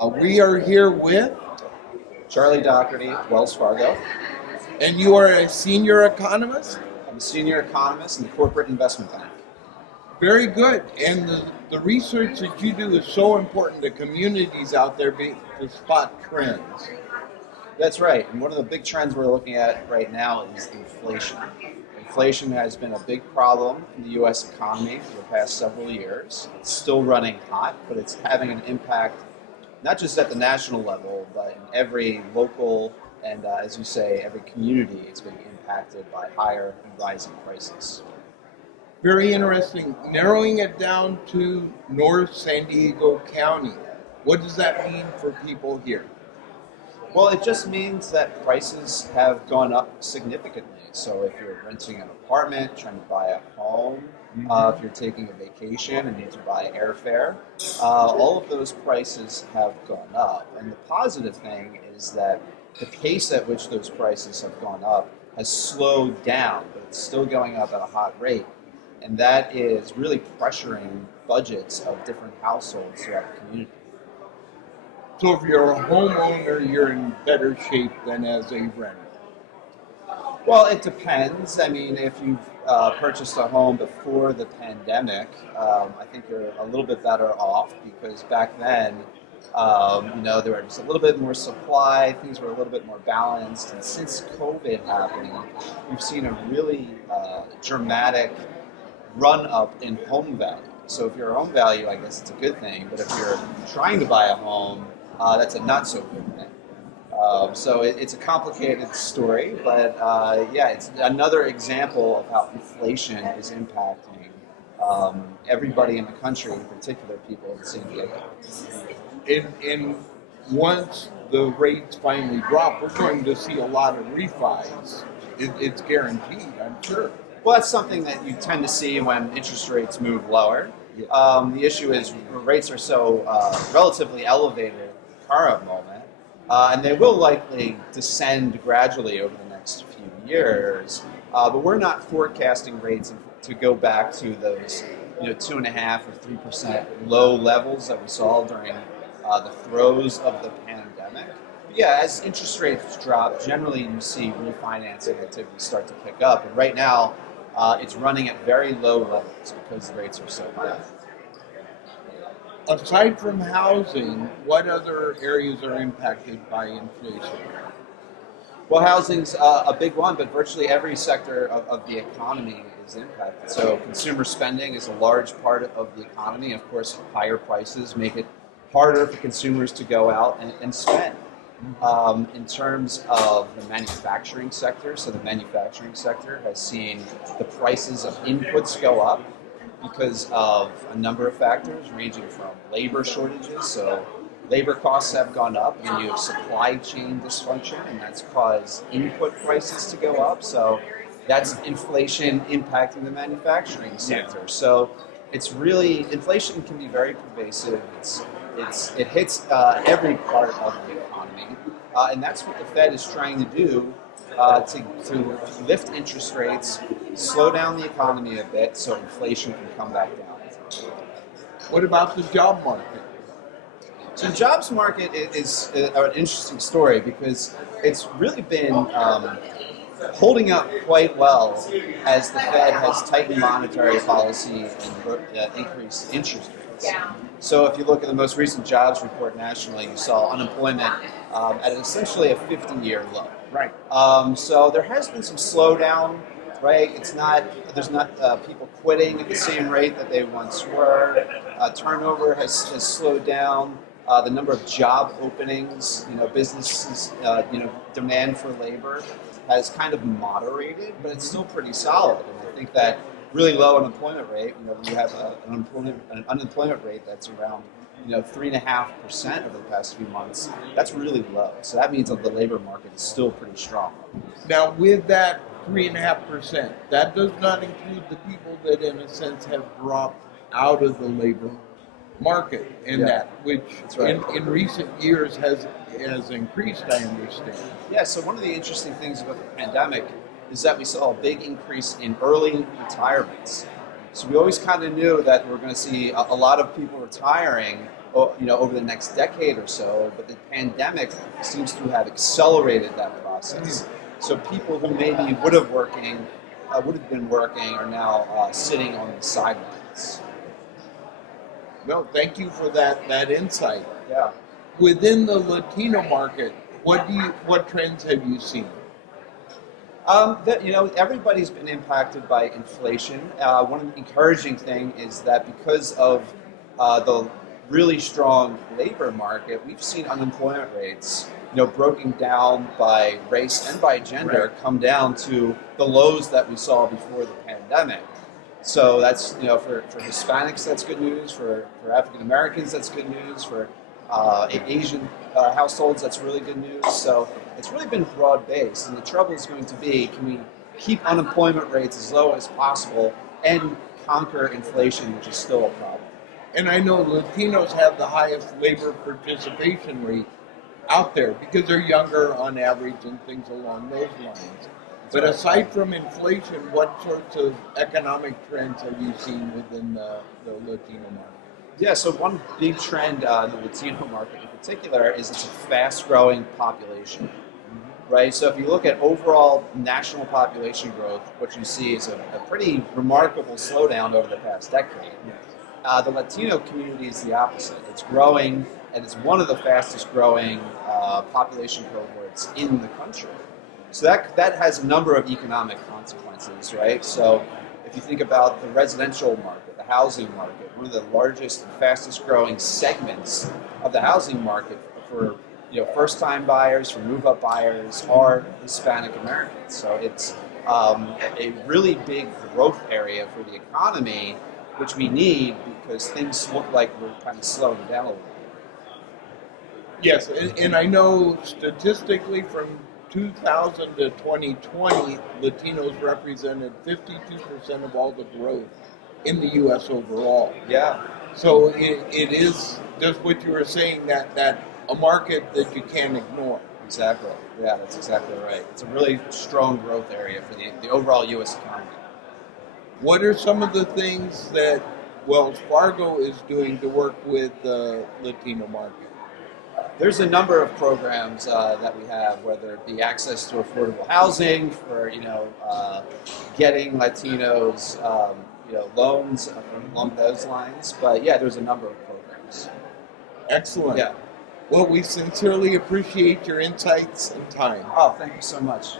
We are here with, Charlie Doherty, Wells Fargo. and you are a senior economist? I'm a senior economist in the corporate investment bank. Very good. And the research that you do is so important to communities out there to spot trends. That's right. And one of the big trends we're looking at right now is inflation. Inflation has been a big problem in the U.S. economy for the past several years. It's still running hot, but it's having an impact not just at the national level, but in every local and, as you say, every community. It's being impacted by higher and rising prices. Very interesting. Narrowing it down to North San Diego County. What does that mean for people here? Well, it just means that prices have gone up significantly. So if you're renting an apartment, trying to buy a home, if you're taking a vacation and need to buy airfare, all of those prices have gone up. And the positive thing is that the pace at which those prices have gone up has slowed down, but it's still going up at a hot rate. And that is really pressuring budgets of different households throughout the community. So if you're a homeowner, you're in better shape than as a renter. Well, it depends. I mean, if you've purchased a home before the pandemic, I think you're a little bit better off because back then, there were just a little bit more supply, things were a little bit more balanced. And since COVID happened, we've seen a really dramatic run up in home value. So if you're a home value, I guess it's a good thing. But if you're trying to buy a home, that's a not so good thing. So it's a complicated story, but it's another example of how inflation is impacting everybody in the country, in particular people in San Diego. And once the rates finally drop, we're going to see a lot of refis. It's guaranteed, I'm sure. Well, that's something that you tend to see when interest rates move lower. The issue is rates are so relatively elevated at the current moment, and they will likely descend gradually over the next few years. But we're not forecasting rates to go back to those 2.5% or 3% low levels that we saw during the throes of the pandemic. But yeah, as interest rates drop, generally you see refinancing activity start to pick up. And right now, it's running at very low levels because the rates are so high. Aside from housing, what other areas are impacted by inflation? Well, housing's a big one, but virtually every sector of the economy is impacted. So consumer spending is a large part of the economy. Of course, higher prices make it harder for consumers to go out and spend. In terms of the manufacturing sector, so the manufacturing sector has seen the prices of inputs go up because of a number of factors ranging from labor shortages, so labor costs have gone up, and you have supply chain dysfunction, and that's caused input prices to go up, so that's inflation impacting the manufacturing sector. So it's really, inflation can be very pervasive. It hits every part of the economy, and that's what the Fed is trying to do to lift interest rates, slow down the economy a bit so inflation can come back down. What about the job market? So the jobs market is an interesting story because it's really been holding up quite well as the Fed has tightened monetary policy and increased interest rates. So if you look at the most recent jobs report nationally, you saw unemployment at essentially a 50-year low. Right. So there has been some slowdown, right? There's not people quitting at the same rate that they once were. Turnover has slowed down. The number of job openings, businesses, demand for labor has kind of moderated, but it's still pretty solid. And I think that really low unemployment rate, when you have an unemployment rate that's around 3.5% over the past few months, that's really low. So that means that the labor market is still pretty strong. Now, with that 3.5%, that does not include the people that, in a sense, have dropped out of the labor market, and that, which right. in recent years has increased, I understand. Yeah, so one of the interesting things about the pandemic is that we saw a big increase in early retirements. So we always kind of knew that we were going to see a lot of people retiring over the next decade or so. But the pandemic seems to have accelerated that process. So people who maybe would have been working are now sitting on the sidelines. No, thank you for that insight. Yeah. Within the Latino market, what trends have you seen? Everybody's been impacted by inflation. One encouraging thing is that because of the really strong labor market, we've seen unemployment rates, broken down by race and by gender, come down to the lows that we saw before the pandemic. So that's, for Hispanics, that's good news. For African Americans, that's good news. For Asian households, that's really good news. So it's really been broad-based. And the trouble is going to be, can we keep unemployment rates as low as possible and conquer inflation, which is still a problem? And I know Latinos have the highest labor participation rate out there because they're younger on average and things along those lines. But aside from inflation, what sorts of economic trends have you seen within the Latino market? Yeah, so one big trend in the Latino market in particular is it's a fast-growing population, right? So if you look at overall national population growth, what you see is a pretty remarkable slowdown over the past decade. The Latino community is the opposite. It's growing, and it's one of the fastest-growing population cohorts in the country. So that has a number of economic consequences, right? So if you think about the residential market, the housing market, one of the largest and fastest growing segments of the housing market for first-time buyers, for move-up buyers, are Hispanic Americans. So it's a really big growth area for the economy, which we need because things look like we're kind of slowing down a little bit. Yes, and I know statistically from 2000 to 2020, Latinos represented 52% of all the growth in the U.S. overall. Yeah. So it is just what you were saying, that a market that you can't ignore. Exactly. Yeah, that's exactly right. It's a really strong growth area for the overall U.S. economy. What are some of the things that Wells Fargo is doing to work with the Latino market? There's a number of programs that we have, whether it be access to affordable housing for getting Latinos loans along those lines. But yeah, there's a number of programs. Excellent. Yeah. Well, we sincerely appreciate your insights and time. Oh, thank you so much.